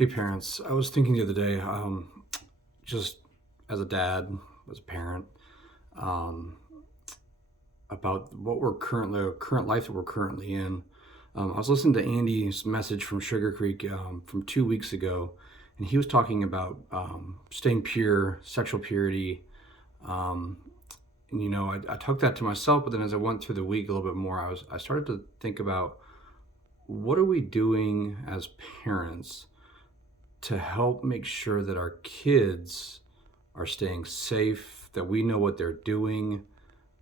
Hey parents, I was thinking the other day, just as a dad, as a parent, um, about what we're currently, current life that we're currently in. I was listening to Andy's message from Sugar Creek from 2 weeks ago, and he was talking about staying pure, sexual purity. Um, and I took that to myself, but then as I went through the week a little bit more, I started to think about what are we doing as parents to help make sure that our kids are staying safe, that we know what they're doing.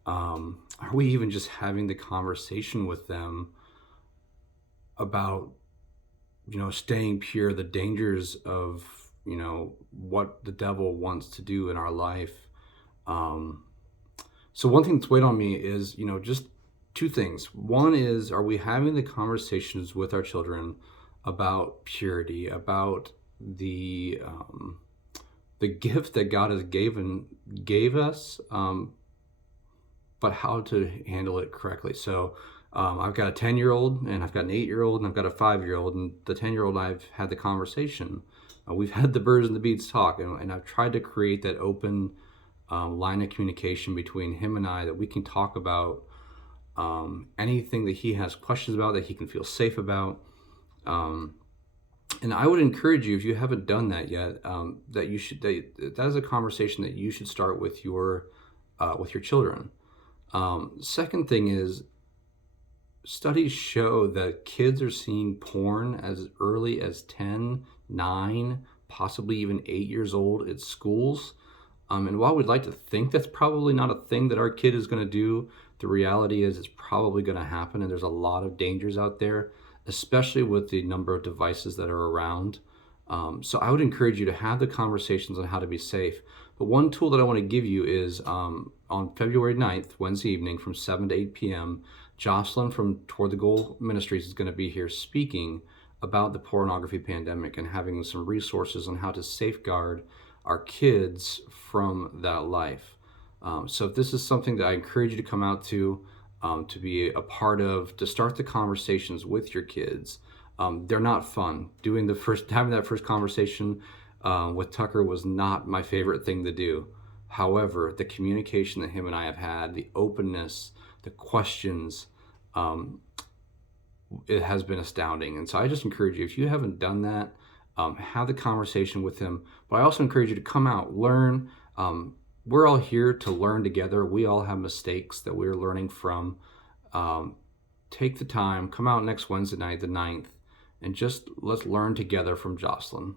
Are we even just having the conversation with them about, staying pure, the dangers of, what the devil wants to do in our life? Um, so one thing that's weighed on me is, just two things. One is, are we having the conversations with our children about purity, about the gift that God has gave us, but how to handle it correctly. So I've got a 10-year-old and I've got an 8-year-old and I've got a 5-year-old, and the 10-year-old I've had the conversation. We've had the birds and the bees talk, and I've tried to create that open line of communication between him and I, that we can talk about anything that he has questions about, that he can feel safe about. And I would encourage you, if you haven't done that yet, that you should. That is a conversation that you should start with your children. Second thing is, studies show that kids are seeing porn as early as 10, 9, possibly even 8 years old at schools. And while we'd like to think that's probably not a thing that our kid is going to do, the reality is it's probably going to happen. And there's a lot of dangers out there, especially with the number of devices that are around. So I would encourage you to have the conversations on how to be safe. But one tool that I want to give you is on February 9th, Wednesday evening from 7 to 8 p.m., Jocelyn from Toward the Goal Ministries is going to be here speaking about the pornography pandemic and having some resources on how to safeguard our kids from that life. So if this is something that I encourage you to come out to be a part of, to start the conversations with your kids. They're not fun. Having that first conversation with Tucker was not my favorite thing to do. However, the communication that him and I have had, the openness, the questions, it has been astounding. And so I just encourage you, if you haven't done that, have the conversation with him. But I also encourage you to come out, learn. We're all here to learn together. We all have mistakes that we're learning from. Take the time, come out next Wednesday night, the 9th, and just let's learn together from Jocelyn.